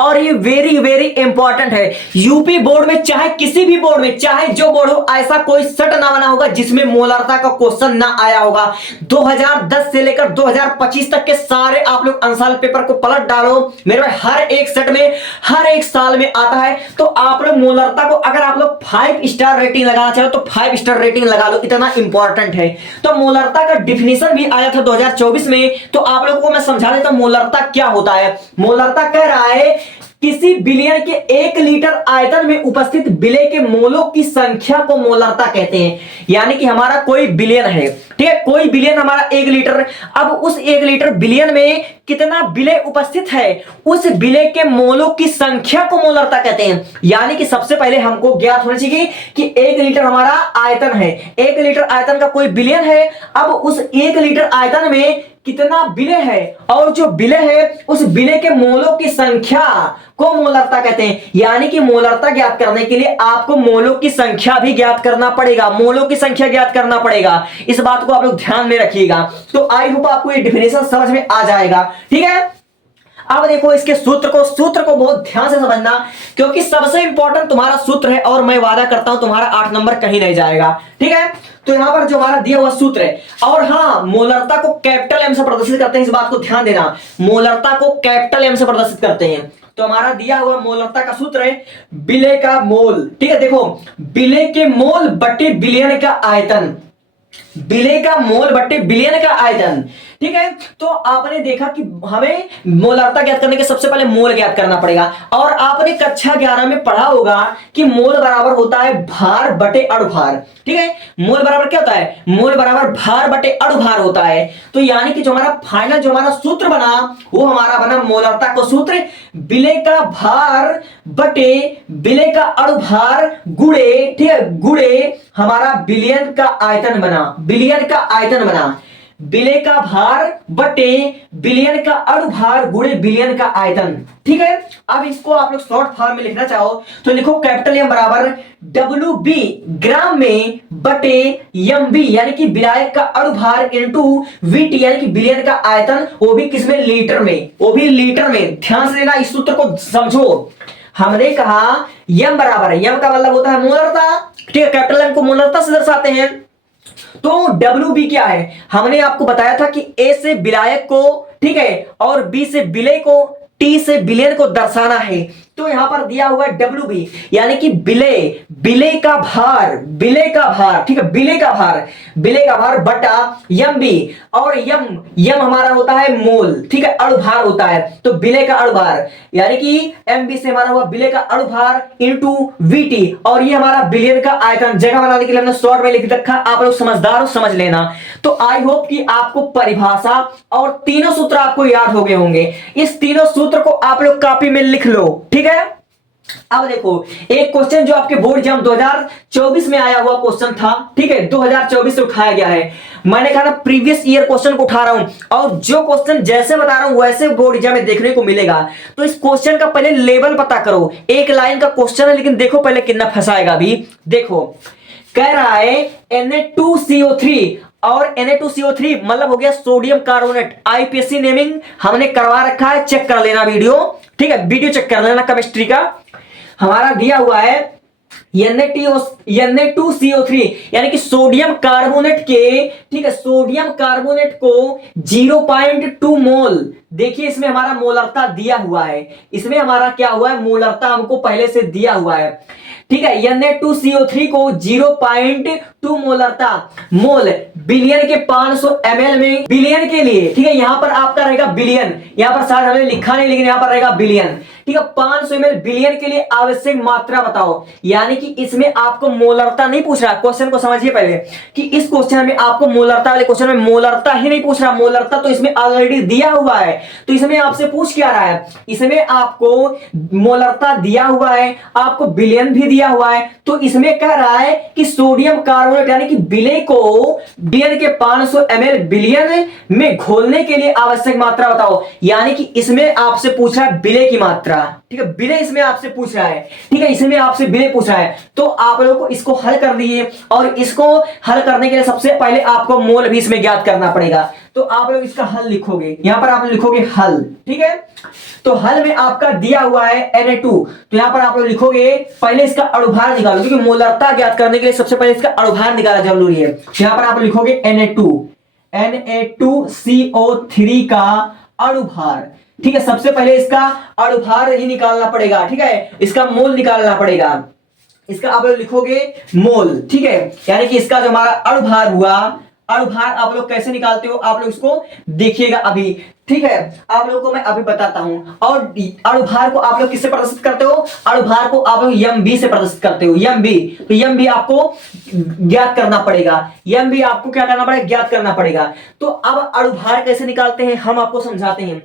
और ये very very important है। यूपी बोर्ड में चाहे किसी भी बोर्ड में, चाहे जो बोर्ड हो, ऐसा कोई सेट ना बना होगा जिसमें मोलारता का क्वेश्चन ना आया होगा। 2010 से लेकर 2025 तक के सारे आप लोग आंसर पेपर को पलट डालो मेरे भाई, हर एक सेट में, हर एक साल में आता है। तो आप लोग मोलारता को अगर आप लोग 5 स्टार रेटिंग लगाना चाहो तो 5 स्टार रेटिंग लगा लो, इतना इंपॉर्टेंट है। तो मोलारता का डिफिनेशन भी आया था 2024 में, तो आप लोगों को मैं समझा देता हूं मोलारता क्या होता है। मोलारता कह रहा है किसी बिलियन के 1 लीटर आयतन में उपस्थित विलेय के मोलों की संख्या को मोलारता कहते हैं। यानी कि हमारा कोई बिलियन है, ठीक है, कोई बिलियन हमारा 1 लीटर, अब उस 1 लीटर बिलियन में कितना विलेय उपस्थित है, उस विलेय के मोलों की संख्या को मोलारता कहते हैं। यानी कि सबसे पहले हमको ज्ञात होना चाहिए कि 1 लीटर हमारा आयतन है, 1 लीटर आयतन का कोई बिलियन है। अब उस 1 लीटर आयतन में कितना विलेय है, और जो विलेय है उस विलेय के मोलों की संख्या को मोलारता कहते हैं। यानी कि मोलारता ज्ञात करने के लिए आपको मोलों की संख्या भी ज्ञात करना पड़ेगा, मोलों की संख्या ज्ञात करना पड़ेगा। इस बात को आप लोग ध्यान में रखिएगा। तो आई होप आपको ये डिफिनेशन समझ में आ जाएगा, ठीक है। अब देखो इसके सूत्र को बहुत ध्यान से समझना, क्योंकि सबसे इंपॉर्टेंट तुम्हारा सूत्र है, और मैं वादा करता हूं तुम्हारा 8 नंबर कहीं नहीं जाएगा, ठीक है। तो यहां पर जो हमारा दिया हुआ सूत्र है, और हां, मोलारता को कैपिटल एम से प्रदर्शित करते हैं, इस बात को ध्यान देना, मोलारता को कैपिटल एम से प्रदर्शित करते हैं। तो हमारा दिया हुआ मोलारता का सूत्र है विलेय का मोल, ठीक है। देखो, विलेय के मोल बटे बिलियन का आयतन, विलेय का मोल बटे बिलियन का आयतन, ठीक है। तो आपने देखा कि हमें मोलारता ज्ञात करने के सबसे पहले मोल ज्ञात करना पड़ेगा, और आपने कक्षा 11 में पढ़ा होगा कि मोल बराबर होता है भार बटे अणुभार, ठीक है। मोल बराबर क्या होता है, मोल बराबर भार बटे अणुभार होता है। तो यानी कि जो हमारा फाइनल जो हमारा सूत्र बना वो हमारा बना मोलारता का सूत्र विलेय का भार बटे विलेय का अणुभार गुणे, ठीक है, गुणे हमारा बिलियन का आयतन बना, बिलियन का आयतन बना, विलेय का भार बटे बिलियन का अणुभार गुणे बिलियन का आयतन, ठीक है। अब इसको आप लोग शॉर्ट फॉर्म में लिखना चाहो तो लिखो कैपिटल एम बराबर WB ग्राम में बटे MB, यानी कि विलायक का अणुभार इनटू VT, यानी कि बिलियन का आयतन, वो भी किसमें, लीटर में, वो भी लीटर में। ध्यान से लेना, इस सूत्र को समझो। हमने कहा यम बराबर है, यम का मतलब होता है मोलारता, ठीक है, कैपिटल एम को मोलारता से दर्शाते हैं। तो WB क्या है, हमने आपको बताया था कि A से विलायक को, ठीक है, और B से विलेय को, T से बिलियन को दर्शाना है। तो यहां पर दिया हुआ है WB, यानी कि विलेय, विलेय का भार, विलेय का भार, ठीक है, विलेय का भार, विलेय का भार बटा MB, और यम हमारा होता है मोल, ठीक है, अणुभार होता है। तो विलेय का अणुभार यानी कि MB से हमारा हुआ विलेय का अणुभार इनटू VT, और ये हमारा बिलियन का आयतन। जगह बनाने के लिए हमने शॉर्ट में लिख रखा, आप लोग समझदार हो, समझ लेना। तो आई होप कि आपको परिभाषा और तीनों सूत्र आपको याद हो गए होंगे। इस तीनों सूत्र को आप लोग कॉपी में लिख लो, ठीक है। अब देखो एक क्वेश्चन जो आपके बोर्ड एग्जाम 2024 में आया हुआ क्वेश्चन था, ठीक है, 2024 से उठाया गया है। मैंने कहा ना प्रीवियस ईयर क्वेश्चन को उठा रहा हूं, और जो क्वेश्चन जैसे बता रहा हूं वैसे बोर्ड एग्जाम में देखने को मिलेगा। तो इस क्वेश्चन का पहले लेवल पता करो। एक लाइन का क्वेश्चन है, लेकिन देखो पहले कितना फंसाएगा अभी। देखो कह रहा है Na2CO3, और Na2CO3 मतलब हो गया सोडियम कार्बोनेट। IPSC नेमिंग हमने करवा रखा है, चेक कर लेना वीडियो, ठीक है, वीडियो चेक कर लेना केमिस्ट्री का। हमारा दिया हुआ है Na2CO3 यानी कि सोडियम कार्बोनेट के, ठीक है, सोडियम कार्बोनेट को 0.2 मोल, देखिए इसमें हमारा मोलारता दिया हुआ है, इसमें हमारा क्या हुआ है, मोलारता हमको पहले से दिया हुआ है, ठीक है। Na2CO3 को 0.2 मोलारता, मोल बिलियन के 500 ml में, बिलियन के लिए, ठीक है, यहां पर आपका रहेगा बिलियन, यहां पर शायद हमने लिखा नहीं लेकिन यहां पर रहेगा बिलियन, ठीक है। 500 ml बिलियन के लिए आवश्यक मात्रा बताओ। यानी कि इसमें आपको मोलारता नहीं पूछ रहा, क्वेश्चन को समझिए पहले कि इस क्वेश्चन में आपको मोलारता वाले क्वेश्चन में मोलारता ही नहीं पूछ रहा, मोलारता तो इसमें ऑलरेडी दिया हुआ है। तो इसमें आपसे पूछ क्या रहा है, इसमें आपको मोलारता दिया हुआ है, आपको बिलियन भी दिया हुआ है। तो इसमें कह रहा है कि सोडियम कार्बोनेट यानी कि विलेय को बिलियन के 500 ml बिलियन में घोलने के लिए आवश्यक मात्रा बताओ। यानी कि इसमें आपसे पूछ रहा है विलेय की मात्रा, पड़ेगा। ठीक है, विलय इसमें आपसे पूछ रहा है। ठीक है, इसमें आपसे विलय पूछ रहा है, तो आप लोगों को इसको हल कर दिए, और इसको हल करने के लिए सबसे पहले आपको मोल भी इसमें ज्ञात करना पड़ेगा। तो आप लोग इसका हल लिखोगे, यहां पर आप लिखोगे हल। ठीक है, तो हल में आपका दिया हुआ है Na2, तो यहां पर आप लोग लिखोगे पहले इसका अणुभार निकालो, क्योंकि मोलरता ज्ञात करने के लिए सबसे पहले इसका अणुभार निकाला जरूरी है। यहां पर आप लिखोगे Na2CO3 का अणुभार। ठीक है, सबसे पहले इसका अणुभार ही निकालना पड़ेगा। ठीक है, इसका मोल निकालना पड़ेगा, इसका आप लोग लिखोगे मोल। ठीक है, यानी कि इसका जो हमारा अणुभार हुआ, अणुभार आप लोग कैसे निकालते हो आप लोग इसको देखिएगा अभी। ठीक है, आप लोगों को मैं अभी बताता हूं। और अणुभार को आप लोग किससे प्रदर्शित करते हो? अणुभार को आप लोग mb से प्रदर्शित करते हो, mb। तो mb आपको ज्ञात करना पड़ेगा, mb आपको क्या करना पड़ेगा? ज्ञात करना पड़ेगा। तो अब अणुभार कैसे निकालते हैं हम आपको समझाते हैं।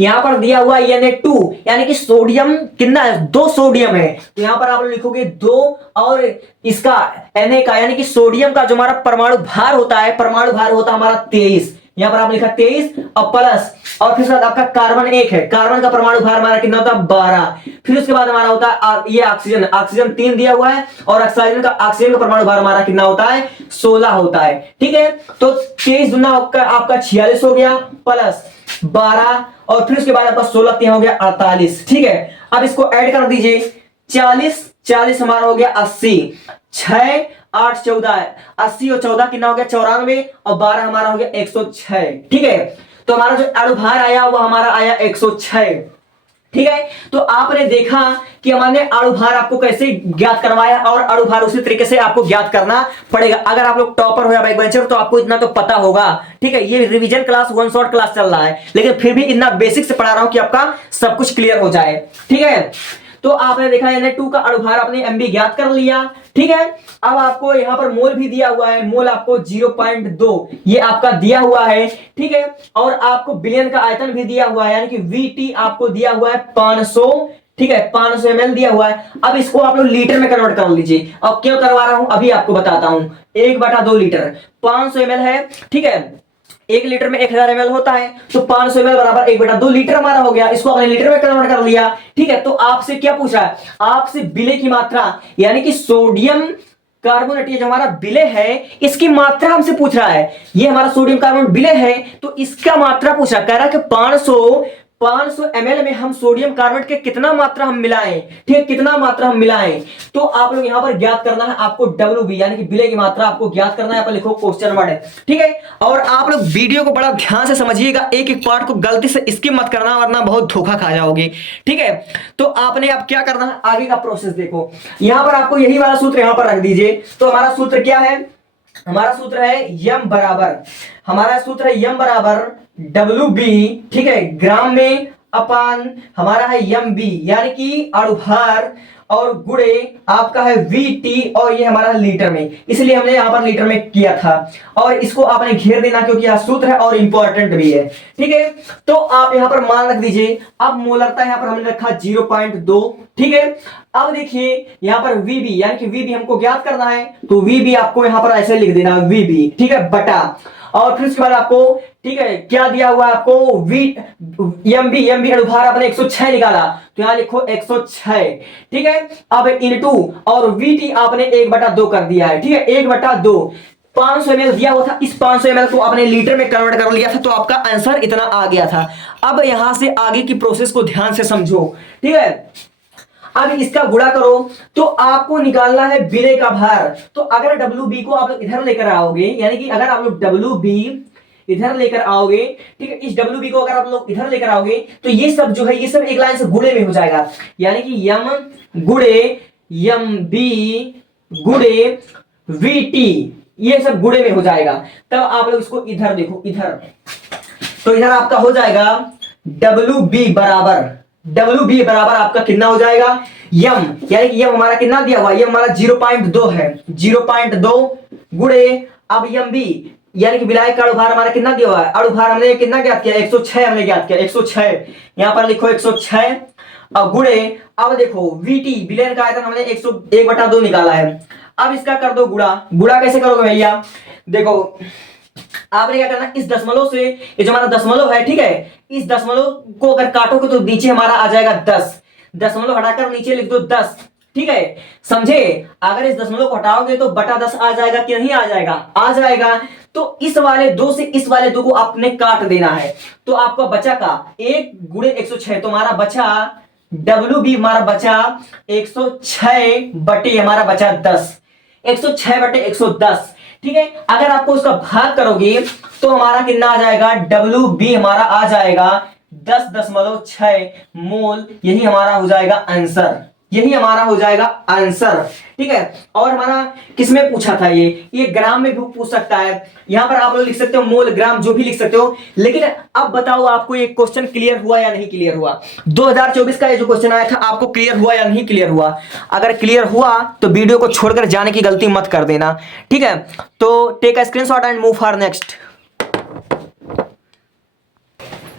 यहां पर दिया हुआ Na2, यानी कि सोडियम कितना है? 2 सोडियम है, तो यहां पर आप लोग लिखोगे 2, और इसका Na का यानी कि सोडियम का जो हमारा परमाणु भार होता है, परमाणु भार होता है हमारा 23। यहां पर आप लिखा 23 और प्लस, और फिर साथ आपका कार्बन 1 है, कार्बन का परमाणु भार हमारा कितना होता है? 12। फिर उसके बाद हमारा होता है ये ऑक्सीजन, ऑक्सीजन 3 दिया हुआ है, और ऑक्सीजन का परमाणु भार हमारा कितना होता है? 16 होता है। ठीक है, तो 23 दूना आपका 46 हो गया, प्लस 12, और फिर उसके बाद आपका 16 3 हो गया 48। ठीक है, अब इसको ऐड कर दीजिए, 40 हमारा हो गया 80, 6 8 14, 80 और 14 कितना हो गया? 94, और 12 हमारा हो गया 106। ठीक है, तो हमारा जो अणुभार आया वो हमारा आया 106। ठीक है, तो आपने देखा कि हमने अणुभार आपको कैसे ज्ञात करवाया, और अणुभार उसी तरीके से आपको ज्ञात करना पड़ेगा। अगर आप लोग टॉपर हो या बैक बेंचर तो आपको इतना तो पता होगा। ठीक है, ये revision class, one shot class चल रहा है, लेकिन फिर भी इतना बेसिक से पढ़ा रहा हूं कि आपका सब कुछ क्लियर हो जाए। ठीक है, तो आपने देखा Na2 का अणुभार आपने mb ज्ञात कर लिया। ठीक है, अब आपको यहां पर मोल भी दिया हुआ है, मोल आपको 0.2 ये आपका दिया हुआ है। ठीक है, और आपको बिलियन का आयतन भी दिया हुआ है, यानी कि VT आपको दिया हुआ है 500। ठीक है, 500 ml दिया हुआ है। अब इसको आप लोग लीटर में कन्वर्ट कर लीजिए। अब क्यों करवा रहा हूं अभी आपको बताता हूं। 1/2 लीटर 500 ml है। ठीक है, 1 लीटर में 1000 ml होता है, तो 500 ml बराबर 1/2 लीटर हमारा हो गया। इसको आपने लीटर में कन्वर्ट कर लिया। ठीक है, तो आपसे क्या पूछा है? आपसे विलय की मात्रा, यानी कि सोडियम कार्बोनेट ये जो हमारा विलय है इसकी मात्रा हमसे पूछ रहा है। ये हमारा सोडियम कार्बोनेट विलय है, तो इसका मात्रा पूछा, कह रहा है कि 500 ml में हम सोडियम कार्बोनेट के कितना मात्रा हम मिलाएं। ठीक है, कितना मात्रा हम मिलाएं, तो आप लोग यहां पर ज्ञात करना है आपको WB, यानी कि विलय की मात्रा आपको ज्ञात करना है। आप लिखो क्वेश्चन वर्ड है। ठीक है, और आप लोग वीडियो को बड़ा ध्यान से समझिएगा, एक एक पार्ट को गलती से स्किप मत करना, वरना बहुत धोखा खा जाओगे। ठीक है, तो आपने अब क्या करना है, आगे का प्रोसेस देखो। यहां पर आपको यही वाला सूत्र यहां पर रख दीजिए। तो हमारा सूत्र क्या है? हमारा सूत्र है यम बराबर, हमारा सूत्र है यम बराबर WB। ठीक है, ग्राम में अपान हमारा है MB, यानी कि अणुभार, और गुणे आपका है VT, और ये हमारा लीटर में, इसलिए हमने यहां पर लीटर में किया था। और इसको आपने घेर देना क्योंकि यह सूत्र है और इंपॉर्टेंट भी है। ठीक है, तो आप यहां पर मान रख दीजिए। अब मोलरता यहां पर हमने रखा 0.2। ठीक है, अब देखिए यहां पर VB, यानी कि VB हमको ज्ञात करना है, तो VB आपको यहां पर ऐसे लिख देना VB। ठीक है, बटा, और फिर उसके बाद आपको, ठीक है, क्या दिया हुआ है आपको? MB अणुभार आपने 106 निकाला, तो यहां लिखो 106। ठीक है, अब इनटू, और VT आपने 1/2 कर दिया है। ठीक है, 1/2 500 ml दिया हुआ था, इस 500 ml को आपने लीटर में कन्वर्ट कर लिया था, तो आपका आंसर इतना आ गया था। अब यहां से आगे की प्रोसेस को ध्यान से समझो। ठीक है, अब इसका गुणा करो, तो आपको निकालना है विलय का भार। तो अगर WB को आप लोग इधर लेकर आओगे, यानी कि अगर आप लोग WB इधर लेकर आओगे, ठीक है, इस WB को अगर आप लोग इधर लेकर आओगे, तो ये सब जो है ये सब एक लाइन से गुणे में हो जाएगा, यानी कि M गुणे MB गुणे VT, ये सब गुणे में हो जाएगा। तब आप लोग इसको इधर देखो, इधर, तो इधर आपका हो जाएगा WB बराबर आपका कितना हो जाएगा? यम, यानी कि यम हमारा कितना दिया हुआ? यम हमारा 0.2 है, 0.2 गुणे, अब MB यानी कि विलायक का अणुभार हमारा कितना दिया हुआ है? अणुभार हमने कितना ज्ञात किया? 106 हमने ज्ञात किया, 106 यहां पर लिखो 106, और गुणे, अब देखो VT विलयन का आयतन हमने 101/2 निकाला है। अब इसका कर दो गुणा कैसे करोगे भैया? देखो आपने क्या करना, इस दशमलव से, ये जो हमारा दशमलव है, ठीक है, इस दशमलव को अगर काटोगे तो नीचे हमारा आ जाएगा 10, दशमलव हटाकर नीचे लिख दो 10, ठीक है, समझे। अगर इस दशमलव को हटाओगे तो बटा 10 आ जाएगा कि नहीं आ जाएगा, आ जाएगा। तो इस वाले 2 से इस वाले 2 को आपने काट देना है, तो आपका बचा का 1 गुणे 106, तो हमारा बचा WB हमारा बचा 106 बटे हमारा बचा 10, 106 बटे 110, ठीक है। अगर आपको उसका भाग करोगे तो हमारा कितना आ जाएगा, WB हमारा आ जाएगा 10.6 मोल, यही हमारा हो जाएगा आंसर, यही हमारा हो जाएगा आंसर, ठीक है। और हमारा किसमें पूछा था, ये ग्राम में भी पूछ सकता है, यहां पर आप लोग लिख सकते हो मोल, ग्राम, जो भी लिख सकते हो। लेकिन अब बताओ आपको ये क्वेश्चन क्लियर हुआ या नहीं क्लियर हुआ? 2024 का ये जो क्वेश्चन आया था आपको क्लियर हुआ या नहीं क्लियर हुआ? अगर क्लियर हुआ तो वीडियो को छोड़कर जाने की गलती मत कर देना, ठीक है। तो take a screenshot and move for next.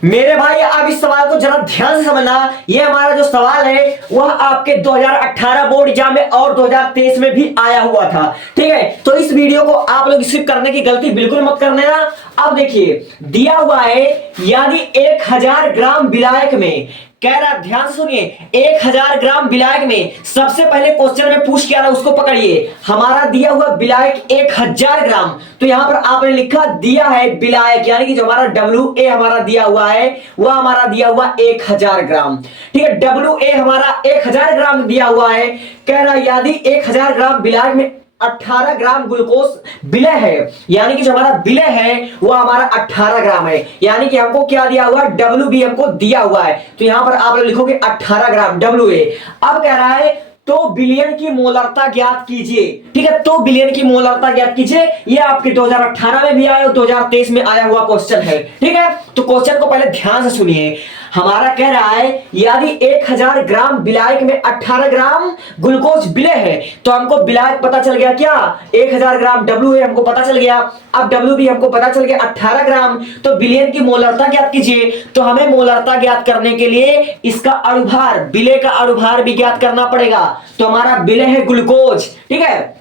मेरे भाई अब इस सवाल को जरा ध्यान से समझना, ये हमारा जो सवाल है वह आपके 2018 बोर्ड एग्जाम में और 2023 में भी आया हुआ था, ठीक है। तो इस वीडियो को आप लोग स्किप करने की गलती बिल्कुल मत करने ना। अब देखिए दिया हुआ है, यदि 1000 ग्राम विलायक में, कह रहा ध्यान सुनिए, 1000 ग्राम विलायक में, सबसे पहले क्वेश्चन में पूछ क्या रहा उसको पकड़िए। हमारा दिया हुआ विलायक 1000 ग्राम, तो यहां पर आपने लिखा दिया है विलायक, यानी कि जो हमारा WA हमारा दिया हुआ है वह हमारा दिया हुआ 1000 ग्राम, ठीक है। WA हमारा 1000 ग्राम दिया हुआ है, कह रहा यदि 1000 ग्राम विलायक में 18 ग्राम ग्लूकोज विलय है, यानी कि जो हमारा विलय है वो हमारा 18 ग्राम है, यानी कि हमको क्या दिया हुआ, WB हमको दिया हुआ है। तो यहां पर आप लोग लिखोगे 18 ग्राम WA। अब कह रहा है तो विलयन की मोलरता ज्ञात कीजिए, ठीक है। तो विलयन की मोलरता ज्ञात कीजिए, ये आपके 2018 में भी आया और 2023 में आया हुआ क्वेश्चन है, ठीक है। तो क्वेश्चन को पहले ध्यान से सुनिए। हमारा कह रहा है यदि 1000 ग्राम विलायक में 18 ग्राम ग्लूकोज विलय है, तो हमको विलायक पता चल गया क्या, 1000 ग्राम WA हमको पता चल गया। अब WB हमको पता चल गया 18 ग्राम, तो विलयन की मोलरता ज्ञात कीजिए। तो हमें मोलरता ज्ञात करने के लिए इसका अणुभार, विलय का अणुभार भी ज्ञात करना पड़ेगा। तो हमारा विलय है ग्लूकोज, ठीक है।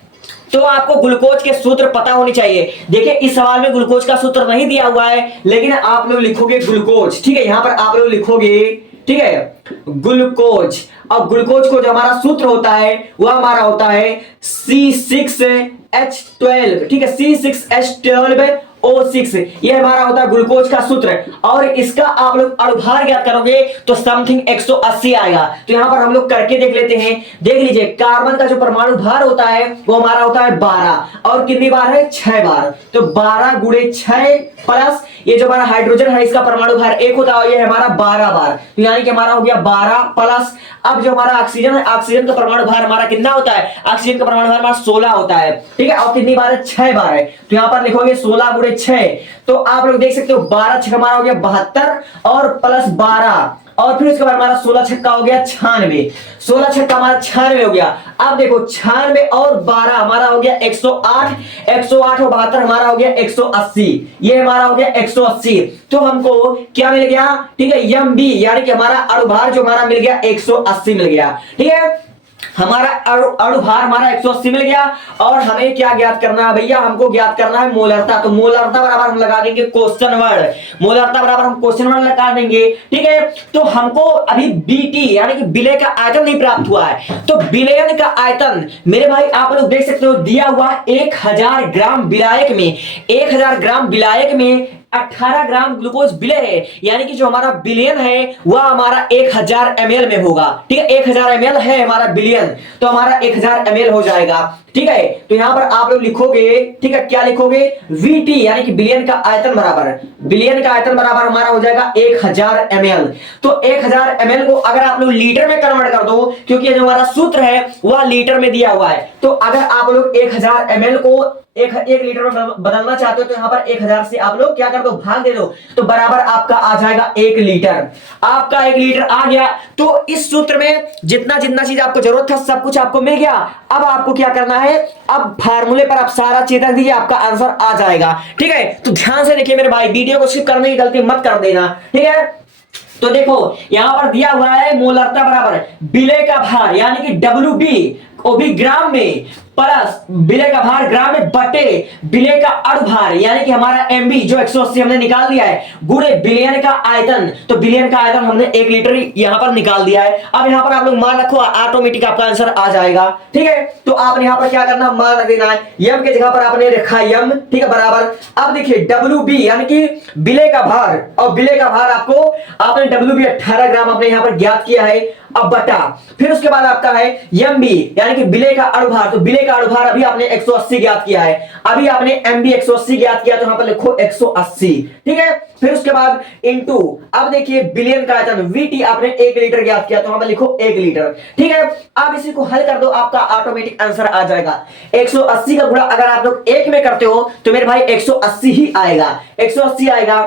तो आपको ग्लूकोज के सूत्र पता होने चाहिए। देखिए इस सवाल में ग्लूकोज का सूत्र नहीं दिया हुआ है, लेकिन आप लोग लिखोगे ग्लूकोज, ठीक है। यहां पर आप लोग लिखोगे, ठीक है, ग्लूकोज। अब ग्लूकोज को जो हमारा सूत्र होता है वह हमारा होता है C6H12, ठीक है, C6H12O6, ये हमारा होता है ग्लूकोज का सूत्र। और इसका आप लोग अणुभार ज्ञात करोगे तो समथिंग 180 आएगा। तो यहां पर हम लोग करके देख लेते हैं। देख लीजिए कार्बन का जो परमाणु भार होता है वो हमारा होता है 12, और कितनी बार है, 6 बार। तो 12 गुणे 6 प्लस ये जो हमारा हाइड्रोजन है इसका परमाणु भार 1 होता है, ये हमारा 12 बार, तो यानी कि हमारा हो गया 12 प्लस। अब जो हमारा ऑक्सीजन है, ऑक्सीजन का परमाणु भार हमारा कितना होता है, ऑक्सीजन का परमाणु भार हमारा 16 होता है, ठीक है। और कितनी बार है, 6 बार है। तो यहां पर लिखोगे 16 गुणे 6, तो आप लोग देख सकते हो 12 छक्का हमारा हो गया 72 और प्लस 12, और फिर उसके बाद हमारा 16 छक्का हो गया 96, 16 छक्का हमारा 96 हो गया। अब देखो 96 और 12 हमारा हो गया 108, 108 और 72 हमारा हो गया 180, ये हमारा हो गया 180। तो हमको क्या मिल गया, ठीक है, MB, यानी कि हमारा अणुभार जो हमारा मिल गया 180 मिल गया, ठीक है। हमारा अणुभार हमारा 180 मिल गया। और हमें क्या ज्ञात करना है भैया, हमको ज्ञात करना है मोलरता। तो मोलरता बराबर हम लगा देंगे क्वेश्चन वर्ड, मोलरता बराबर हम क्वेश्चन वर्ड लगा देंगे, ठीक है। तो हमको अभी BT यानी कि विलय का आयतन नहीं प्राप्त हुआ है, तो विलयन का आयतन मेरे भाई आप लोग देख सकते हो दिया हुआ 1000 ग्राम विलायक में, 1000 ग्राम विलायक में 18 ग्राम ग्लूकोज विलय है, यानी कि जो हमारा विलयन है वह हमारा 1000 ml में होगा, ठीक है। 1000 ml है हमारा विलयन, तो हमारा 1000 ml हो जाएगा, ठीक है। तो यहां पर आप लोग लिखोगे, ठीक है, क्या लिखोगे, VT यानी कि विलयन का आयतन बराबर, विलयन का आयतन बराबर हमारा हो जाएगा 1000 ml। तो 1000 ml को अगर आप लोग लीटर में कन्वर्ट कर दो, क्योंकि जो हमारा सूत्र है वह लीटर में दिया हुआ है, तो अगर आप लोग 1000 ml को एक लीटर में बदलना चाहते हो तो यहां पर 1000 से आप लोग क्या कर दो, भाग दे दो, तो बराबर आपका आ जाएगा 1 लीटर। आपका 1 लीटर आ गया। तो इस सूत्र में जितना जितना चीज आपको जरूरत था सब कुछ आपको मिल गया। अब आपको क्या करना है, अब फार्मूले पर आप सारा चीज रख दीजिए, आपका आंसर आ जाएगा, ठीक है। तो ध्यान से देखिए मेरे भाई, वीडियो को स्किप करने की गलती मत कर देना, ठीक है। तो देखो यहां पर दिया हुआ है मोलरता बराबर विलय का भार यानी कि WB, वो भी ग्राम में, प्लस विलय का भार ग्राम में बटे विलय का अणुभार यानी कि हमारा एमबी जो 180 हमने निकाल दिया है गुणे विलयन का आयतन, तो विलयन का आयतन हमने 1 लीटर यहां पर निकाल दिया है। अब यहां पर आप लोग मान रखो, ऑटोमेटिक आपका आंसर आ जाएगा। ठीक है, तो आपने यहां पर क्या करना, मान रख देना है, यम के जगह पर आपने रखा यम, ठीक है, बराबर। अब देखिए WB यानी कि विलय का भार, और विलय का भार आपको आपने WB 18 ग्राम आपने यहां पर ज्ञात किया है, अब बटा फिर उसके बाद आपका है MB यानी कि विलय का अणुभार, तो विलय का अणुभार अभी आपने 180 ज्ञात किया है, अभी आपने MB 180 ज्ञात किया, तो यहां पर लिखो 180। ठीक है, फिर उसके बाद इनटू, अब देखिए विलयन का आयतन VT आपने 1 लीटर ज्ञात किया, तो वहां पर लिखो 1 लीटर। ठीक है, अब इसी को हल कर दो, आपका ऑटोमेटिक आंसर आ जाएगा। 180 का गुणा अगर आप लोग 1 में करते हो तो मेरे भाई 180 ही आएगा, 180 आएगा।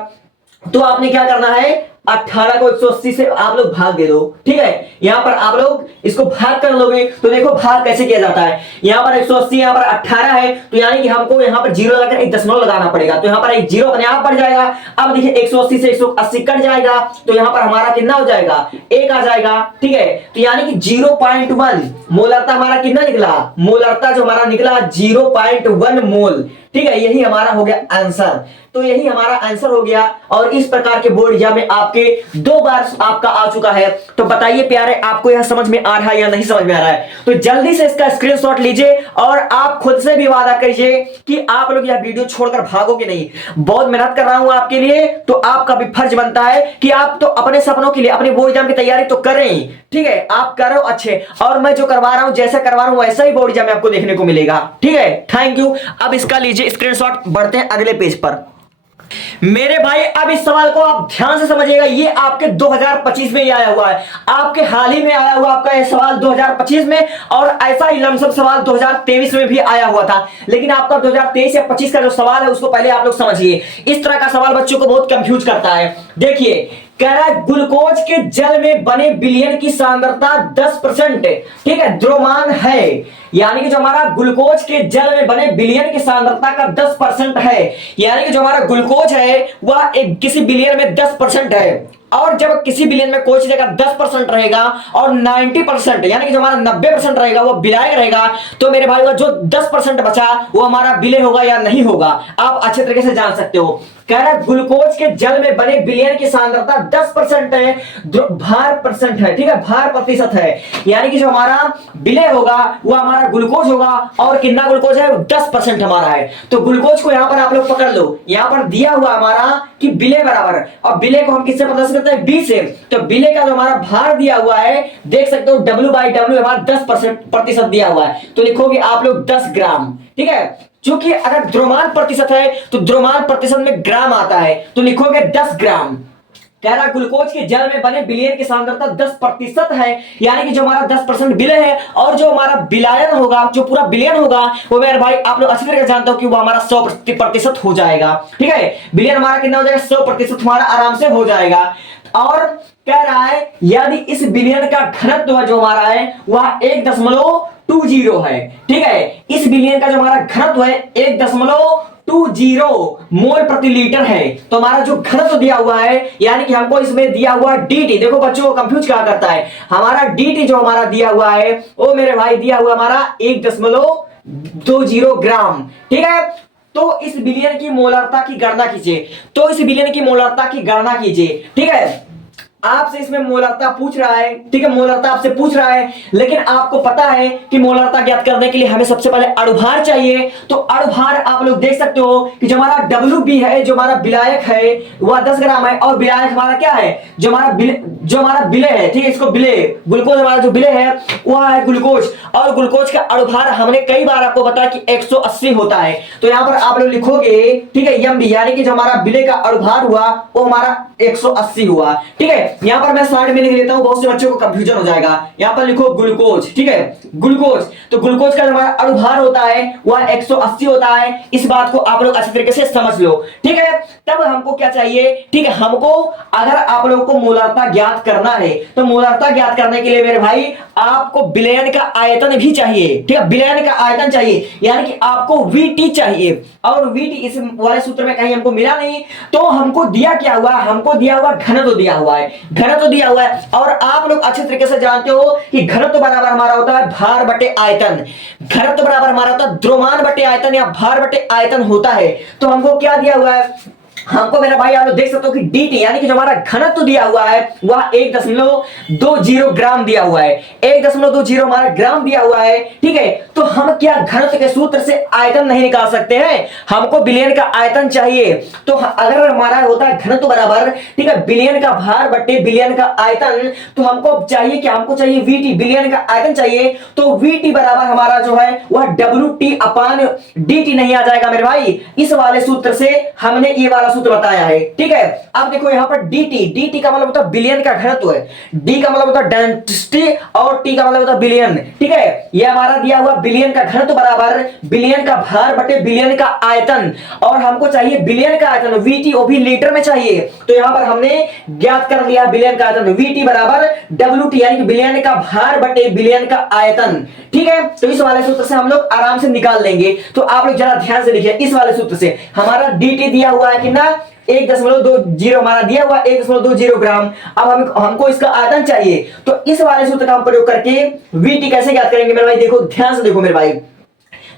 तो आपने क्या करना है, 18 को 180 से आप लोग भाग दे दो। ठीक है, यहां पर आप लोग इसको भाग कर लोगे तो देखो भाग कैसे किया जाता है। यहां पर 180, यहां पर 18 है, तो यानी कि हमको यहां पर जीरो लगाकर एक दशमलव लगाना पड़ेगा, तो यहां पर एक जीरो अपने आप बढ़ जाएगा। अब देखिए 180 से 180 कट जाएगा, तो यहां पर हमारा कितना हो जाएगा, 1 आ जाएगा। ठीक है, तो यानी कि 0.1 मोलरता हमारा कितना निकला, मोलरता जो हमारा निकला 0.1 मोल। ठीक है, यही हमारा हो गया आंसर, तो यही हमारा आंसर हो गया। और इस प्रकार के बोर्ड एग्जाम में आपके 2 बार आपका आ चुका है। तो बताइए प्यारे, आपको यह समझ में आ रहा है या नहीं समझ में आ रहा है? तो जल्दी से इसका स्क्रीनशॉट लीजिए और आप खुद से भी वादा करिए कि आप लोग यह वीडियो छोड़कर भागोगे नहीं। बहुत मेहनत कर रहा हूं आपके लिए, तो आपका भी फर्ज बनता है कि आप तो अपने सपनों के लिए अपने बोर्ड एग्जाम की तैयारी तो कर रहे हैं। ठीक है, आप करो अच्छे, और मैं जो करवा रहा हूं, जैसा करवा रहा हूं वैसा ही बोर्ड एग्जाम में आपको देखने को मिलेगा। ठीक है, थैंक यू। अब इसका लीजिए स्क्रीनशॉट, बढ़ते हैं अगले पेज पर। मेरे भाई अब इस सवाल को आप ध्यान से समझिएगा, ये आपके 2025 में ही आया हुआ है, आपके हाल ही में आया हुआ आपका ये सवाल 2025 में, और ऐसा ही लमसम सवाल 2023 में भी आया हुआ था। लेकिन आपका 2023 या 25 का जो सवाल है उसको पहले आप लोग समझिए। इस तरह का सवाल बच्चों को बहुत कंफ्यूज करता है। देखिए, कह रहा है ग्लूकोज के जल में बने विलयन की सांद्रता 10%, ठीक है, द्रव्यमान है, यानी कि जो हमारा ग्लूकोज के जल में बने विलयन की सांद्रता का 10% है, यानी कि जो हमारा ग्लूकोज है वह एक किसी विलयन में 10% है। और जब किसी विलयन में कोई चीज का 10% रहेगा और 90% यानी कि जो हमारा 90% रहेगा वो विलायक रहेगा, तो मेरे भाई जो 10% बचा वो हमारा विलय होगा या नहीं होगा, आप अच्छे तरीके से जान सकते हो। कह रहा है ग्लूकोज के जल में बने विलयन की सांद्रता 10% है, भार परसेंट है, ठीक है, भार प्रतिशत है, यानी कि जो हमारा विलय होगा वो हमारा ग्लूकोज होगा, और कितना ग्लूकोज है, 10% हमारा है। तो ग्लूकोज को यहां पर आप लोग पकड़ लो, यहां पर दिया हुआ हमारा कि विलय बराबर, और विलय को हम किससे प्रदर्शित करते हैं, बी से, तो विलय का जो हमारा भार दिया हुआ है देख सकते हो W/W हमारा 10% दिया हुआ है, तो लिखोगे आप लोग 10 ग्राम। ठीक है, क्योंकि अगर द्रव्यमान प्रतिशत है तो द्रव्यमान प्रतिशत में ग्राम आता है, तो लिखोगे 10 ग्राम। कह रहा ग्लूकोज के जल में बने विलयन की सांद्रता 10% है, यानी कि जो हमारा 10% विलय है, और जो हमारा विलायन होगा, जो पूरा विलयन होगा, वो मेरे भाई आप लोग अच्छी तरह से जानते हो कि वो हमारा 100% हो जाएगा। ठीक है, विलयन हमारा कितना हो जाएगा, 100% हमारा आराम से हो जाएगा। और कह रहा है यदि इस विलयन का घनत्व जो हमारा है वह 1.20 है। ठीक है, इस विलयन का जो हमारा घनत्व है 1.20 मोल प्रति लीटर है, तो हमारा जो घनत्व दिया हुआ है, यानी कि हमको इसमें दिया हुआ dt, देखो बच्चों को कंफ्यूज क्या करता है, हमारा dt जो हमारा दिया हुआ है वो मेरे भाई दिया हुआ हमारा 1.20 ग्राम। ठीक है, तो इस विलयन की मोलरता की गणना कीजिए, तो इस विलयन की मोलरता की गणना कीजिए। ठीक है, आपसे इसमें मोलरता पूछ रहा है, ठीक है, मोलरता आपसे पूछ रहा है, लेकिन आपको पता है कि मोलरता ज्ञात करने के लिए हमें सबसे पहले अणुभार चाहिए। तो अणुभार आप लोग देख सकते हो कि जो हमारा WB है, जो हमारा विलायक है वह 10 ग्राम है, और विलायक हमारा क्या है, जो हमारा विलय है, ठीक है, इसको विलय, ग्लूकोज हमारा जो विलय है वह है ग्लूकोज, और ग्लूकोज का अणुभार हमने कई बार आपको बताया कि 180 होता है, तो यहां पर आप लोग लिखोगे, ठीक है, MB, यानी कि जो हमारा विलय का अणुभार हुआ वो हमारा 180 हुआ। ठीक है, यहां पर मैं साइड में लिख लेता हूं, बहुत से बच्चों को कंफ्यूजन हो जाएगा। यहां पर लिखो ग्लूकोज, ठीक है, ग्लूकोज, तो ग्लूकोज का जो हमारा अणुभार होता है वह 180 होता है। इस बात को आप लोग अच्छी तरीके से समझ लो। ठीक है, तब हमको क्या चाहिए, ठीक है, हमको अगर आप लोगों को मोलरता ज्ञात करना है, तो मोलरता ज्ञात करने के लिए मेरे भाई आपको विलयन का आयतन भी चाहिए। ठीक है, विलयन का आयतन चाहिए, यानी कि आपको VT चाहिए, और VT इस वाले सूत्र में कहीं हमको मिला नहीं, तो हमको दिया क्या हुआ, हमको दिया हुआ घनत्व दिया हुआ है, घनत्व दिया हुआ है, और आप लोग अच्छे तरीके से जानते हो कि घनत्व बराबर हमारा होता है भार बटे आयतन। घनत्व बराबर हमारा होता है द्रव्यमान बटे आयतन या भार बटे आयतन होता है। तो हमको क्या दिया हुआ है, हमको मेरा भाई आप लोग देख सकते हो कि dt यानी कि जो हमारा घनत्व दिया हुआ है वह 1.20 ग्राम दिया हुआ है। 1.20 हमारा ग्राम दिया हुआ है, ठीक है। तो हम क्या घनत्व के सूत्र से आयतन नहीं निकाल सकते हैं, हमको बिलियन का आयतन चाहिए। तो अगर हमारा होता है घनत्व बराबर, ठीक है, बिलियन का भार बटे बिलियन का आयतन, तो हमको चाहिए क्या, हमको चाहिए vt, बिलियन का आयतन चाहिए। तो vt बराबर हमारा जो है वह wt अपान dt नहीं आ जाएगा मेरे भाई। इस वाले सूत्र से हमने ये वाला सूत्र बताया है, ठीक है। अब देखो यहां पर dt का मतलब होता है बिलियन का घनत्व है, d का मतलब होता है डेंसिटी और t का मतलब होता है बिलियन, ठीक है। ये हमारा दिया हुआ बिलियन का घनत्व बराबर बिलियन का भार बटे बिलियन का आयतन, और हमको चाहिए बिलियन का आयतन vt, वो भी लीटर में चाहिए। तो यहां पर हमने ज्ञात कर लिया बिलियन का आयतन, vt बराबर wt यानी कि बिलियन का भार बटे बिलियन का आयतन, ठीक है। तो इस वाले सूत्र से हम लोग आराम से निकाल लेंगे। तो आप लोग जरा ध्यान से देखिए, इस वाले सूत्र से हमारा dt दिया हुआ है कितना, 1.20 हमारा दिया हुआ 1.20 ग्राम। अब हमको इसका आयतन चाहिए, तो इस वाले सूत्र का हम प्रयोग करके vt कैसे ज्ञात करेंगे मेरे भाई, देखो ध्यान से देखो मेरे भाई।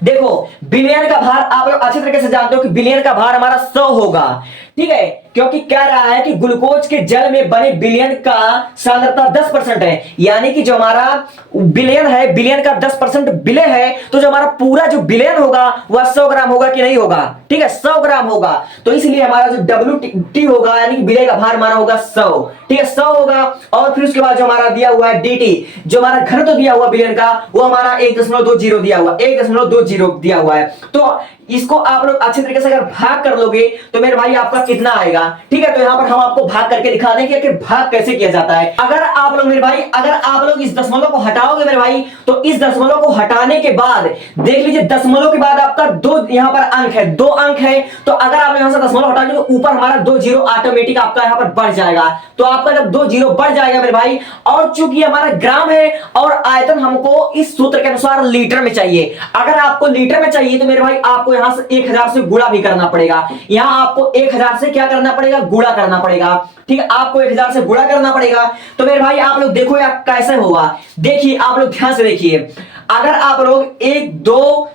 देखो बिलियन का भार आप लोग अच्छे तरीके से जानते हो कि बिलियन का भार हमारा 100 होगा, ठीक है, क्योंकि कह रहा है कि ग्लूकोज के जल में बने बिलियन का सांद्रता 10% है, यानी कि जो हमारा बिलियन है, बिलियन का 10% विलय है, तो जो हमारा पूरा जो बिलियन होगा वह 100 ग्राम होगा कि नहीं होगा, ठीक है, 100 ग्राम होगा। तो इसलिए हमारा जो WT होगा यानी कि विलय का भार हमारा होगा 100, ठीक है, 100 होगा। और फिर उसके बाद जो हमारा दिया हुआ है dt, जो हमारा घनत्व दिया हुआ बिलियन का, वो हमारा 1.20 दिया हुआ, 1.20 दिया हुआ है। तो इसको आप लोग अच्छे तरीके से अगर भाग कर लोगे तो मेरे भाई आपका कितना आएगा, ठीक है। तो यहां पर हम आपको भाग करके दिखा देंगे कि भाग कैसे किया जाता है। अगर आप लोग मेरे भाई, अगर आप लोग इस दशमलव को हटाओगे मेरे भाई, तो इस दशमलव को हटाने के बाद देख लीजिए, दशमलव के बाद आपका 2 यहां पर अंक है, 2 अंक है। तो अगर आप यहां से दशमलव हटाओगे तो ऊपर हमारा 2 जीरो ऑटोमेटिक आपका यहां पर बढ़ जाएगा। तो आपका जब 2 जीरो बढ़ जाएगा मेरे भाई, और चूंकि हमारा ग्राम है और आयतन हमको इस सूत्र के अनुसार लीटर में चाहिए। अगर आपको लीटर में चाहिए तो मेरे भाई आपको यहां से 1000 से गुणा भी करना पड़ेगा। यहां आपको 1000 से क्या करना पड़ेगा, गुणा करना पड़ेगा, ठीक है, आपको 1000 से गुणा करना पड़ेगा। तो मेरे भाई आप लोग देखो यार कैसे होगा, देखिए आप लोग ध्यान से देखिए। अगर आप लोग 1 2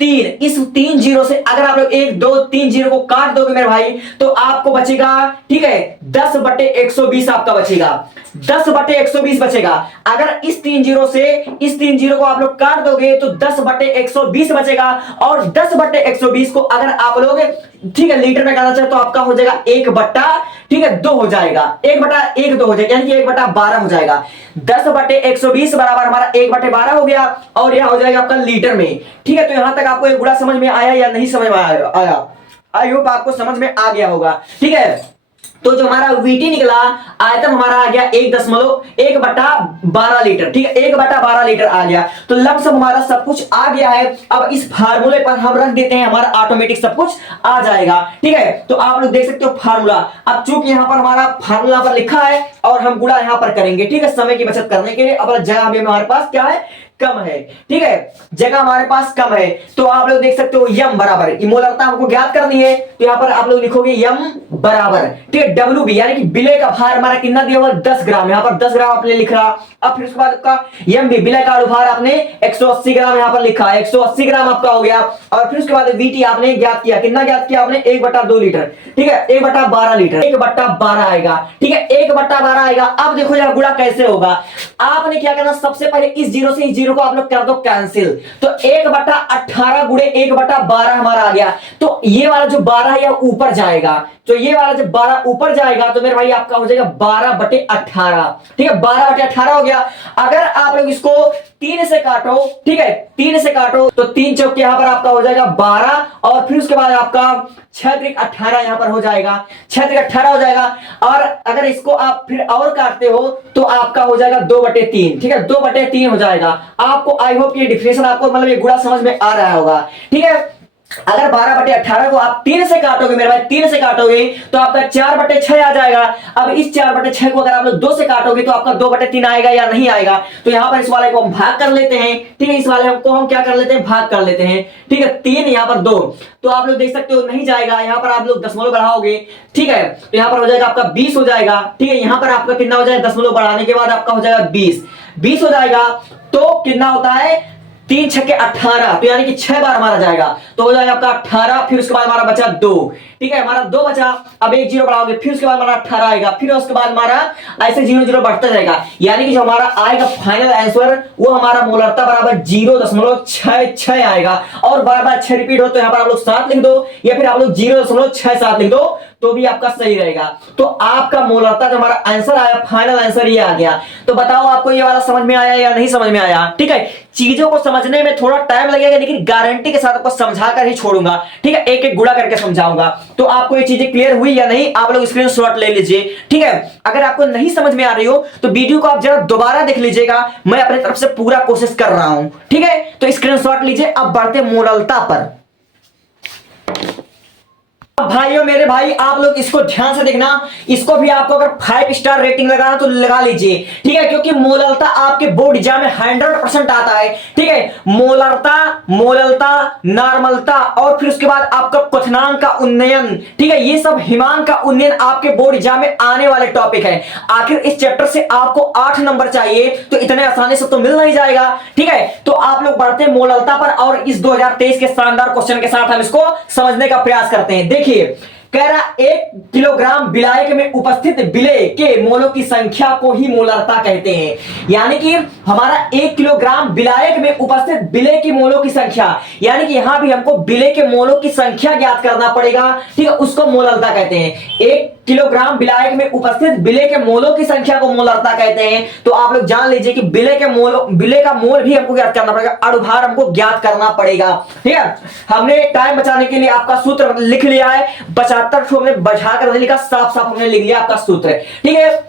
3, इस 3 जीरो से अगर आप लोग 1 2 3 जीरो को काट दोगे मेरे भाई, तो आपको बचेगा, ठीक है, 10/120 आपका बचेगा, 10/120 बचेगा। अगर इस 3 जीरो से इस 3 जीरो को आप लोग काट दोगे तो 10/120 बचेगा, और 10/120 को अगर आप लोग, ठीक है, लीटर में करना चाहे तो आपका हो जाएगा 1/, ठीक है, 2 हो जाएगा, 1/1 2 हो जाएगा, यानी कि 1/12 हो जाएगा। 10/120 बराबर हमारा 1/12 हो गया, और यह हो जाएगा आपका लीटर में, ठीक है। तो यहां तक आपको एक गुणा समझ में आया या नहीं समझ में आया? आई होप आपको समझ में आ गया होगा, ठीक है। तो जो हमारा VT निकला, आयतन हमारा आ गया 1.12 लीटर, ठीक है, 1/12 लीटर आ गया। तो लमसम हमारा सब कुछ आ गया है। अब इस फार्मूले पर हम रख देते हैं, हमारा ऑटोमेटिक सब कुछ आ जाएगा, ठीक है। तो आप लोग देख सकते हो फार्मूला। अब चूंकि यहां पर हमारा फार्मूला पर लिखा है और हम गुणा यहां पर करेंगे, ठीक है, समय की बचत करने के लिए। अब जगह भी हमारे पास क्या है, कम है, ठीक है, जगह हमारे पास कम है। तो आप लोग देख सकते हो यम बराबर, मोलरता हमको ज्ञात करनी है, तो यहां पर आप लोग लिखोगे यम बराबर, ठीक है, WB यानी कि विलय का भार हमारा कितना दिया हुआ, 10 ग्राम, यहां पर 10 ग्राम आपने लिख रहा। अब फिर उसके बाद आपका यम भी, विलय का अनुभार आपने 180 ग्राम यहां पर लिखा, 180 ग्राम आपका हो गया। और फिर उसके बाद VT आपने ज्ञात किया, कितना ज्ञात किया आपने, 1/2 लीटर, ठीक है, 1/12 लीटर, 1/12 आएगा, ठीक है, 1/12 आएगा। अब देखो यह गुणा कैसे होगा, आपने क्या करना, सबसे पहले इस जीरो से इस जीरो को आप लोग कर दो कैंसिल, तो 1/18 गुणे 1/12 हमारा आ गया। तो ये वाला जो 12 है यह ऊपर जाएगा, तो ये वाला जब 12 ऊपर जाएगा तो मेरे भाई आपका हो जाएगा 12/18, ठीक है, 12/18 हो गया। अगर आप लोग इसको 3 से काटो, ठीक है, 3 से काटो तो 3 चौक यहां पर आपका हो जाएगा 12, और फिर उसके बाद आपका 6×18 यहां पर हो जाएगा, 6×18 हो जाएगा। और अगर इसको आप फिर और काटते हो तो आपका हो जाएगा 2/3, ठीक है, 2/3 हो जाएगा। आपको आई होप ये डिफरेंशियल आपको मतलब ये गुणा समझ में आ रहा होगा, ठीक है। अगर 12/18 को आप 3 से काटोगे मेरे भाई, 3 से काटोगे तो आपका 4/6 आ जाएगा। अब इस 4/6 को अगर आप लोग 2 से काटोगे तो आपका 2/3 आएगा या नहीं आएगा। तो यहां पर इस वाले को हम भाग कर लेते हैं, ठीक है, इस वाले को हम क्या कर लेते हैं, भाग कर लेते हैं, ठीक है। 3 यहां पर 2, तो आप लोग देख सकते हो नहीं जाएगा। यहां पर आप लोग दशमलव बढ़ाओगे, ठीक है, तो यहां पर हो जाएगा आपका 20 हो जाएगा, ठीक है। यहां पर आपका कितना हो जाएगा, दशमलव बढ़ाने के बाद आपका हो जाएगा 20 हो जाएगा। तो कितना होता है, 3 छक्के 18, तो यानी कि 6 बार मारा जाएगा, तो हो जाएगा आपका 18। फिर उसके बाद हमारा बचा 2, ठीक है, हमारा 2 बचा। अब एक 0 बढ़ाओगे, फिर उसके बाद हमारा 18 आएगा, फिर उसके बाद हमारा ऐसे 0 0 बढ़ता जाएगा। यानी कि जो हमारा आएगा फाइनल आंसर वो हमारा मोलरता बराबर 0.66 आएगा। और बार बार 6 रिपीट हो तो यहां पर आप लोग 7 लिख दो, या फिर आप लोग 0.67 लिख दो, तो भी आपका सही रहेगा। तो आपका मोलरता जो हमारा आंसर आया, फाइनल आंसर ये आ गया। तो बताओ आपको ये वाला समझ में आया या नहीं समझ में आया, ठीक है। चीजों को समझने में थोड़ा टाइम लगेगा, लेकिन गारंटी के साथ आपको समझा कर ही छोड़ूंगा, ठीक है, एक एक गुणा करके समझाऊंगा। तो आपको ये चीजें क्लियर हुई या नहीं, आप लोग स्क्रीनशॉट ले लीजिए, ठीक है। अगर आपको नहीं समझ में आ रही हो तो वीडियो को आप जरा दोबारा देख लीजिएगा, मैं अपनी तरफ से पूरा कोशिश कर रहा हूं, ठीक है। तो स्क्रीनशॉट लीजिए। अब बढ़ते मोलरता पर। भाइयों मेरे भाई, आप लोग इसको ध्यान से देखना, इसको भी आपको अगर 5 स्टार रेटिंग लगाना तो लगा लीजिए, ठीक है, क्योंकि मोलरता आपके बोर्ड एग्जाम में 100% आता है, ठीक है। मोलरता, नॉर्मलता और फिर उसके बाद आपका क्वथनांक का उन्नयन, ठीक है, ये सब हिमांक का उन्नयन आपके बोर्ड एग्जाम में आने वाले टॉपिक है। आखिर इस चैप्टर से आपको 8 नंबर चाहिए, तो इतने आसानी से तो मिल नहीं जाएगा, ठीक है। तो आप लोग बढ़ते मोलरता पर और इस 2023 के शानदार क्वेश्चन के साथ हम इसको समझने का प्रयास करते हैं। देखिए, कह रहा 1 किलोग्राम विलायक में उपस्थित विलेय के मोलों की संख्या को ही मोलरता कहते हैं। यानी कि हमारा 1 किलोग्राम विलायक में उपस्थित विलेय की मोलों की संख्या, यानी कि यहां भी हमको विलेय के मोलों की संख्या ज्ञात करना पड़ेगा, ठीक है, उसको मोलरता कहते हैं। 1 किलोग्राम विलायक में उपस्थित विलेय के मोलों की संख्या को मोलरता कहते हैं। तो आप लोग जान लीजिए कि विलेय का मोल भी हमको ज्ञात करना पड़ेगा, अणुभार हमको ज्ञात करना पड़ेगा, ठीक है। हमने टाइम बचाने के लिए आपका सूत्र लिख लिया है, 75 हमने बचा कर लिखा, साफ साफ हमने लिख लिया आपका सूत्र, ठीक है।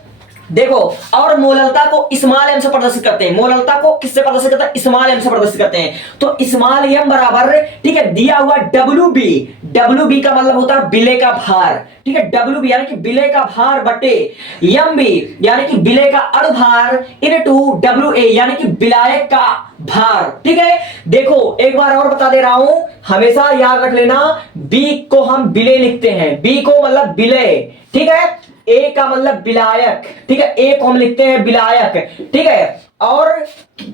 देखो, और मोलरता को स्मॉल एम से प्रदर्शित करते हैं। मोलरता को किससे प्रदर्शित करते हैं, स्मॉल एम से प्रदर्शित करते हैं। तो स्मॉल एम बराबर, ठीक है, दिया हुआ WB का मतलब होता है विलेय का भार, ठीक है। WB यानी कि विलेय का भार बटे MB यानी कि विलेय का अणुभार इनटू WA यानी कि विलायक का भार, ठीक है। देखो एक बार और बता दे रहा हूं, हमेशा याद रख लेना, B को हम विलेय लिखते हैं, B को मतलब विलेय, ठीक है। ए का मतलब विलायक, ठीक है, ए को हम लिखते हैं विलायक, ठीक है। और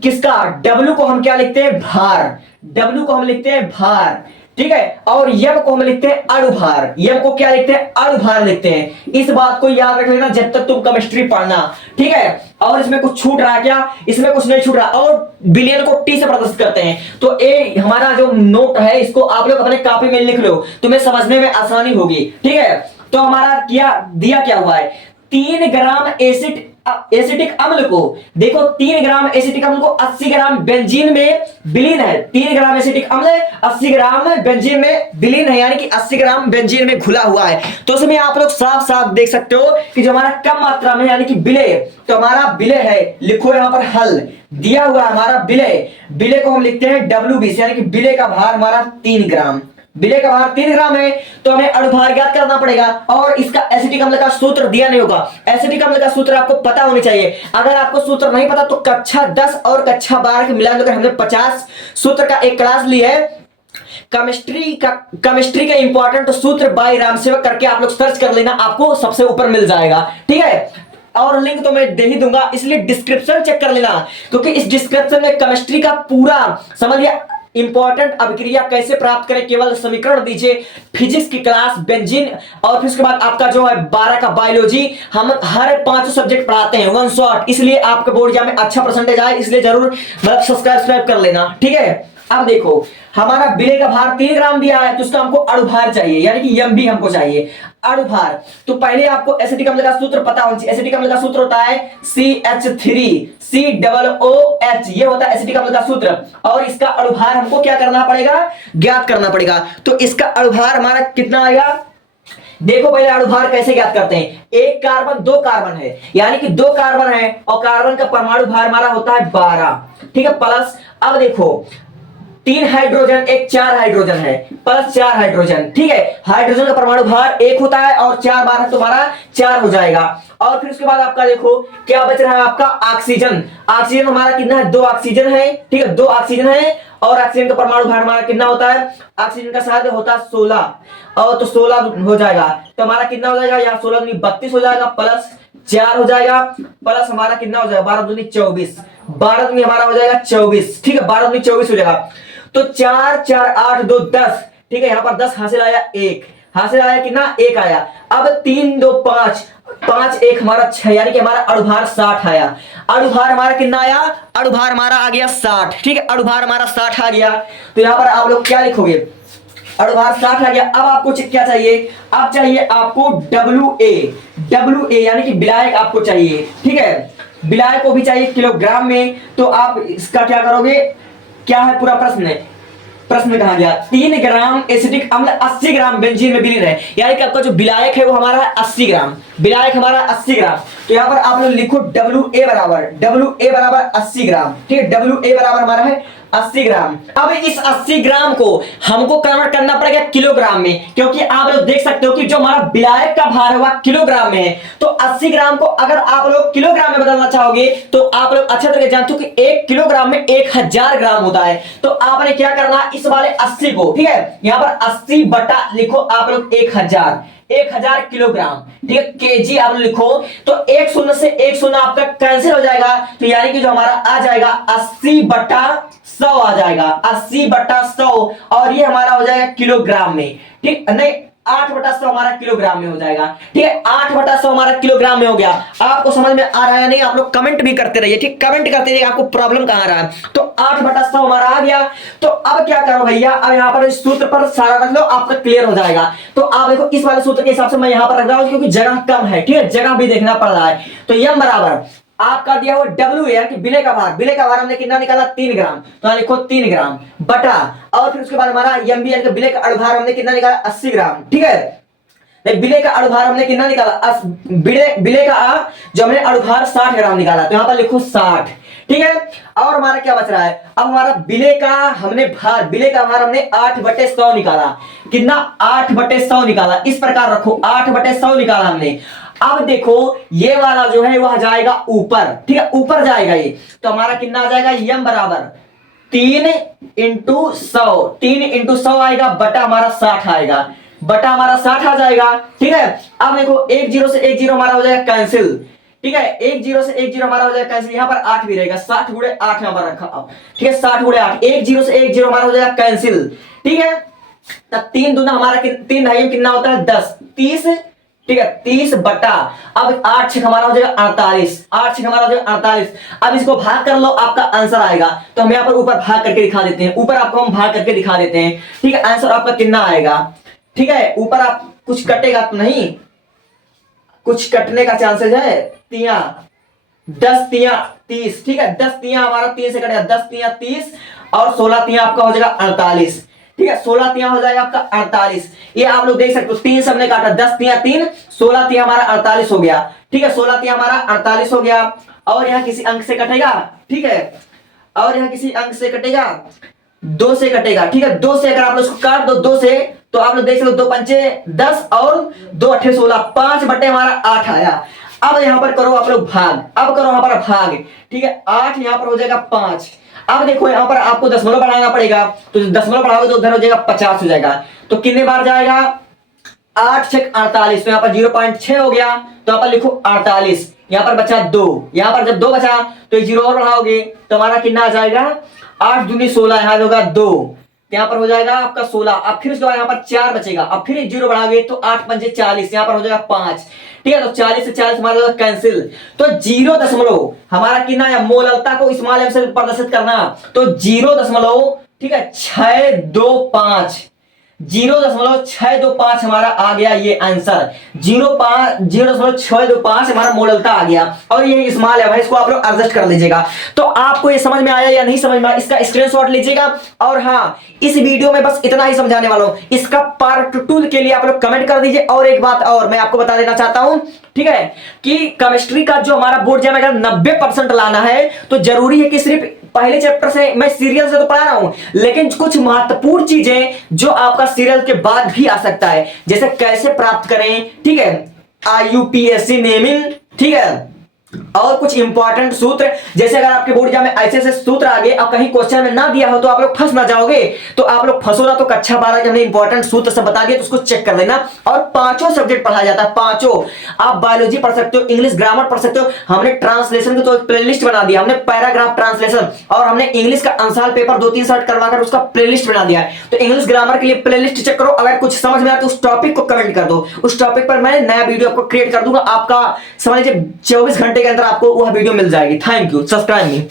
किसका, W को हम क्या लिखते हैं, भार, W को हम लिखते हैं भार, ठीक है। और यम को हम लिखते हैं अणुभार, यम को क्या लिखते हैं, अणुभार लिखते हैं। इस बात को याद रख लेना जब तक तुम केमिस्ट्री पढ़ना, ठीक है। और इसमें कुछ छूट रहा है क्या, इसमें कुछ नहीं छूट रहा। और बिलियन को T से प्रदर्शित करते हैं। तो ए हमारा जो नोट है इसको आप लोग अपने कॉपी में लिख लो, तुम्हें समझने में आसानी होगी, ठीक है। तो हमारा क्या दिया, क्या हुआ है, 3 ग्राम एसिटिक अम्ल को, देखो 3 ग्राम एसिटिक अम्ल को 80 ग्राम बेंजीन में विलीन है। 3 ग्राम एसिटिक अम्ल 80 ग्राम बेंजीन में विलीन है, यानी कि 80 ग्राम बेंजीन में घुला हुआ है। तो उसमें आप लोग साफ साफ देख सकते हो कि जो हमारा कम मात्रा में यानी कि विलेय, तो हमारा विलेय है, लिखो यहां पर हल दिया हुआ हमारा विलेय को हम लिखते हैं WB यानी कि विलेय का भार हमारा 3 ग्राम, विलेय का भार 3 ग्राम है। तो हमें अणुभार ज्ञात करना पड़ेगा। और इसका एसिटिक अम्ल का सूत्र दिया नहीं होगा, एसिटिक अम्ल का सूत्र आपको पता होनी चाहिए। अगर आपको सूत्र नहीं पता तो कक्षा 10 और कक्षा 12 के मिलाकर हमने 50 सूत्र का एक क्लास ली है, केमिस्ट्री का इंपॉर्टेंट सूत्र बाय रामसेवक करके आप लोग सर्च कर लेना, आपको सबसे ऊपर मिल जाएगा, ठीक है। और लिंक तो मैं दे ही दूंगा, इसलिए डिस्क्रिप्शन चेक कर लेना, क्योंकि इस डिस्क्रिप्शन में केमिस्ट्री का पूरा समझ लिया, इंपॉर्टेंट अभिक्रिया कैसे प्राप्त करें, केवल समीकरण दीजिए, फिजिक्स की क्लास, बेंजीन, और फिर उसके बाद आपका जो है 12 का बायोलॉजी, हम हर 5 सब्जेक्ट पढ़ाते हैं 1 शॉट, इसलिए आपके बोर्ड एग्जाम में अच्छा परसेंटेज आए, इसलिए जरूर मतलब सब्सक्राइब कर लेना, ठीक है। अब देखो हमारा विलेय का भार 3 ग्राम दिया है, तो उसका हमको अणुभार चाहिए, यानी कि MB हमको चाहिए, अणुभार। तो पहले आपको एसिटिक अम्ल का सूत्र पता होना चाहिए। एसिटिक अम्ल का सूत्र होता है CH3COOH, ये होता है एसिटिक अम्ल का सूत्र। और इसका अणुभार हमको क्या करना पड़ेगा, ज्ञात करना पड़ेगा। तो इसका अणुभार हमारा कितना आएगा, देखो पहले अणुभार कैसे ज्ञात करते हैं, 1 कार्बन 2 कार्बन है, यानी कि 2 कार्बन है और कार्बन का परमाणु भार हमारा होता है 12, ठीक है, प्लस। अब देखो 3 हाइड्रोजन, एक 4 हाइड्रोजन है, प्लस 4 हाइड्रोजन, ठीक है। हाइड्रोजन का परमाणु भार 1 होता है और 4 बार है तुम्हारा 4 हो जाएगा। और फिर उसके बाद आपका देखो क्या बच रहा है आपका ऑक्सीजन। ऑक्सीजन हमारा कितना है, 2 ऑक्सीजन है, ठीक है, 2 ऑक्सीजन है। और ऑक्सीजन का परमाणु भार हमारा कितना होता है, ऑक्सीजन का साथ होता है 16, और तो 16 हो जाएगा। तो हमारा कितना हो जाएगा, यहाँ 16 दूनी 32 हो जाएगा, प्लस 4 हो जाएगा, प्लस हमारा कितना हो जाएगा 12 दूनी 24, 12 दूनी हमारा हो जाएगा 24, ठीक है, 12 दूनी 24 हो जाएगा। तो 4 4 8 2 10, ठीक है, यहाँ पर 10 हासिल आया, 1 हासिल आया, कितना 1 आया। अब 3 2 5, 5 1 हमारा 6, यानी कि हमारा अणुभार 60 आया। अणुभार हमारा कितना आया, अणुभार हमारा आ गया 60, ठीक है, अणुभार हमारा 60 आ गया। तो यहाँ पर आप लोग क्या लिखोगे, अणुभार 60 आ गया। अब आपको क्या चाहिए, अब चाहिए आपको WA यानी कि विलायक आपको चाहिए, ठीक है, विलायक को भी चाहिए किलोग्राम में। तो आप इसका क्या करोगे, क्या है पूरा प्रश्न में कहा गया 3 ग्राम एसिटिक अम्ल 80 ग्राम बेंजीन में विलीन है, यानी कि आपका जो विलायक है वो हमारा है 80 ग्राम, विलायक हमारा 80 ग्राम। तो यहाँ पर आप लोग लिखो WA बराबर 80 ग्राम, ठीक है, WA बराबर हमारा है 80 ग्राम। अब इस 80 ग्राम को हमको कन्वर्ट करना पड़ेगा किलोग्राम में, क्योंकि आप लोग देख सकते हो कि जो हमारा विलायक का भार है वह किलोग्राम में है। तो 80 ग्राम को अगर आप लोग किलोग्राम में बदलना चाहोगे तो आप लोग अच्छा तरह जानते हो कि 1 किलोग्राम में 1000 ग्राम होता है। तो आपने क्या करना, इस वाले 80 को, ठीक है, यहाँ पर 80 बटा लिखो आप लोग 1000 किलोग्राम, ठीक है, केजी आप लिखो। तो 1 शून्य से 1 शून्य आपका कैंसिल हो जाएगा, तो यानी कि जो हमारा आ जाएगा 80 बटा 100 आ जाएगा, 80 बटा 100, और ये हमारा हो जाएगा किलोग्राम में, ठीक नहीं, 8 बटा 100 हमारा किलोग्राम में हो जाएगा, ठीक है, 8 बटा 100 हमारा किलोग्राम में हो गया। आपको समझ में आ रहा है नहीं, आप लोग कमेंट भी करते रहिए, ठीक, कमेंट करते रहिए आपको प्रॉब्लम कहां आ रहा है। तो 8 बटा 100 हमारा आ गया। तो अब क्या करो भैया, अब यहाँ पर इस सूत्र पर सारा रख लो, आपका क्लियर हो जाएगा। तो आप देखो इस वाले सूत्र के हिसाब से मैं यहाँ पर रख रहा हूं, क्योंकि जगह कम है, ठीक है, जगह भी देखना पड़ रहा है। तो यम बराबर आपका दिया हुआ W है कि विलय का भार हमने कितना निकाला 3 ग्राम, तो लिखो 3 ग्राम बटा, और फिर उसके बाद हमारा MB यानी कि विलय का अणुभार हमने कितना निकाला 80 ग्राम, ठीक है, विलय का अणुभार हमने कितना निकाला, विलय का जो हमने अणुभार 60 ग्राम निकाला, तो यहाँ पर लिखो 60, ठीक है। और हमारा क्या बच रहा है, अब हमारा विलय का भार हमने 8/100 निकाला, कितना 8/100 निकाला, इस प्रकार रखो 8/100 निकाला हमने। अब देखो ये वाला जो है वह जाएगा ऊपर, ठीक है, ऊपर जाएगा ये, तो हमारा कितना आ जाएगा, यम बराबर 3 × 100 आएगा, बटा हमारा 60 आएगा, बटा हमारा 60 आ जाएगा, ठीक है। अब देखो 1 0 से 1 0 हमारा हो जाएगा कैंसिल, ठीक है, 1 0 से 1 0 हमारा हो जाएगा कैंसिल, यहाँ पर 8 भी रहेगा, 60 × 8 हमारा रखा, ठीक है, 60 × 8, 1 0 से 1 0 हमारा हो जाएगा कैंसिल, ठीक है। तब 3 दूना हमारा 3 ढाई कितना होता है 10, 30, ठीक है, 30 बटा, अब 8 6 हमारा हो जाएगा 48, 8 6 हमारा हो जाएगा 48। अब इसको भाग कर लो, आपका आंसर आएगा। तो हम यहाँ पर ऊपर भाग करके दिखा देते हैं, ऊपर आपको हम भाग करके दिखा देते हैं, ठीक है, आंसर आपका कितना आएगा, ठीक है, ऊपर आप कुछ कटेगा तो नहीं, कुछ कटने का चांसेस है, 10 तिया 30, ठीक है, 10 तिया हमारा 3 से कटेगा, 10 तिया 30, और 16 तिया आपका हो जाएगा 48, ठीक है, 16 तिया हो जाएगा आपका 48। ये आप लोग देख सकते हो 3 से हमने काटा, 10 तिया 3, 16 तिया हमारा 48 हो गया, ठीक है, 16 तिया हमारा 48 हो गया। और यहाँ किसी अंक से कटेगा, ठीक है, और यहाँ किसी अंक से कटेगा, 2 से कटेगा, ठीक है, 2 से अगर आप लोग इसको काट दो 2 से, तो आप लोग देख सकते हो 2 पंचे 10 और 2 अट्ठे 16, 5 बटे हमारा 8 आया। अब यहाँ पर करो आप लोग भाग, अब करो यहाँ पर भाग, ठीक है, 8 यहाँ पर हो जाएगा 5। अब देखो यहाँ पर आपको दशमलव बढ़ाना पड़ेगा, तो दशमलव बढ़ाओगे तो उधर हो जाएगा 50 हो जाएगा, तो कितने बार जाएगा, 8 6 48, तो यहाँ पर 0.6 हो गया, तो यहाँ पर लिखो 48, यहाँ पर बचा 2, यहाँ पर जब 2 बचा तो 0 और बढ़ाओगे तो हमारा कितना आ जाएगा, 8 दूनी 16, यहाँ होगा 2, यहाँ पर हो जाएगा आपका 16। अब फिर उसके बाद यहाँ पर 4 बचेगा, अब फिर 0 बढ़ाओगे तो 8 पंजे 40, यहाँ पर हो जाएगा 5, ठीक है, तो 40 से 40 हमारा होगा कैंसिल। तो 0 हमारा कितना है, मोललता को स्मॉल एम से प्रदर्शित करना, तो 0, ठीक है, 625, 0.625 हमारा आ गया ये आंसर, 0.625 हमारा मॉडलता आ गया। और ये स्मॉल है भाई, इसको आप लोग एडजस्ट कर लीजिएगा। तो आपको ये समझ में आया या नहीं समझ में आया, इसका स्क्रीनशॉट लीजिएगा। और हाँ, इस वीडियो में बस इतना ही समझाने वाला हूं, इसका पार्ट 2 के लिए आप लोग कमेंट कर दीजिए। और एक बात और मैं आपको बता देना चाहता हूं, ठीक है, कि केमिस्ट्री का जो हमारा बोर्ड एग्जाम अगर 90% लाना है तो जरूरी है कि सिर्फ पहले चैप्टर से मैं सीरियल से तो पढ़ा रहा हूं, लेकिन कुछ महत्वपूर्ण चीजें जो आपका सीरियल के बाद भी आ सकता है, जैसे कैसे प्राप्त करें, ठीक है, IUPAC नेमिंग, ठीक है, और कुछ इंपॉर्टेंट सूत्र, जैसे अगर आपके बोर्ड एग्जाम में ऐसे ऐसे सूत्र आ गए और कहीं क्वेश्चन में ना दिया हो तो आप लोग फंस ना जाओगे। तो आप लोग फंसो ना, तो कक्षा 12 के हमने इंपॉर्टेंट सूत्र सब बता दिया, तो उसको चेक कर लेना। और पांचों सब्जेक्ट पढ़ाया जाता है, पांचों। आप बायोलॉजी पढ़ सकते हो, इंग्लिश ग्रामर पढ़ सकते हो, हमने ट्रांसलेशन की तो एक प्लेलिस्ट बना दिया, हमने पैराग्राफ ट्रांसलेशन, और हमने इंग्लिश का अंसाल पेपर 2-3 सर्ट करवाकर उसका प्लेलिस्ट बना दिया है। तो इंग्लिश ग्रामर के लिए प्लेलिस्ट चेक करो। अगर कुछ समझ में आए तो उस टॉपिक को कमेंट कर दो, उस टॉपिक पर मैं नया वीडियो आपको क्रिएट कर दूंगा। आपका समझ लीजिए 24 घंटे के अंदर आपको वह वीडियो मिल जाएगी। Thank you, subscribe me.